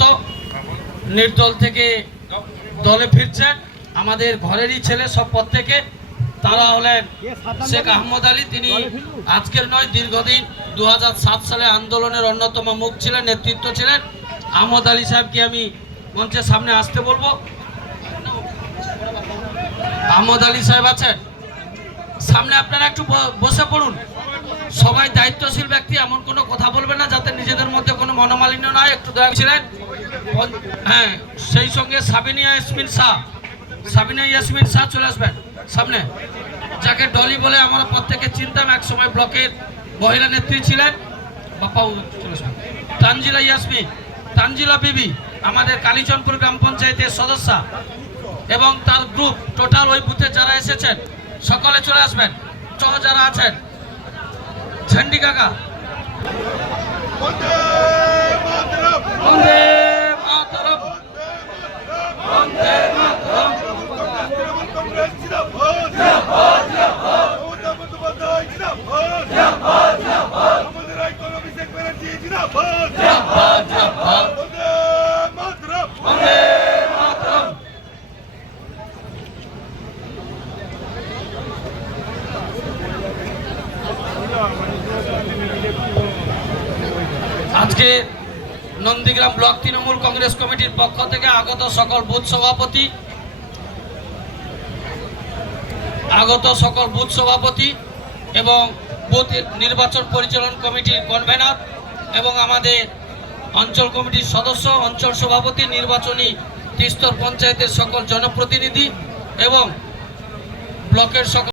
তো নির্দল থেকে দলে ফিরছেন। আমাদের ঘরেরই ছেলে সব পদ থেকে তারা হলেন শেখ আহমদ আলী। তিনি আজকের নয়, দীর্ঘদিন দু হাজার সাত সালে আন্দোলনের অন্যতম মুখ ছিলেন, নেতৃত্ব ছিলেন। আহমদ আলী সাহেবকে আমি মঞ্চের সামনে আসতে বলব। আহমদ আলী সাহেব আছেন? সামনে আপনারা একটু বসে পড়ুন। সবাই দায়িত্বশীল ব্যক্তি, এমন কোনো কথা বলবে না, যাতে নিজেদের মধ্যে কোনো মনোমালিন্য নয় একটু দয়া ছিলেন হ্যাঁ সেই সঙ্গে সাবিনিয়া ইয়াসমিন শাহ। সাবিনা ইয়াসমিন শাহ চলে আসবেন সামনে। যাকে ডলি বলে আমরা প্রত্যেকে চিনতাম এক সময় ব্লকের মহিলা নেত্রী ছিলেন। বাপাও চলে আসবেন। তানজিলা ইয়াসমিন, তানজিলা বিবি, আমাদের কালীচন্দপুর গ্রাম পঞ্চায়েতের সদস্যা। এবং তার গ্রুপ টোটাল ওই বুথে যারা এসেছেন, সকলে চলে আসবেন। সহ যারা আছেন। ঝান্ডি কাকা। আজকে নন্দীগ্রাম ব্লক তৃণমূল কংগ্রেস কমিটির পক্ষ থেকে আগত সকল বুথ সভাপতি, আগত সকল বুথ সভাপতি এবং বুথ নির্বাচন পরিচালন কমিটির কনভেনার এবং আমাদের অঞ্চল কমিটির সদস্য, অঞ্চল সভাপতি, নির্বাচনী ত্রিস্তর পঞ্চায়েতের সকল জনপ্রতিনিধি এবং ব্লকের সকল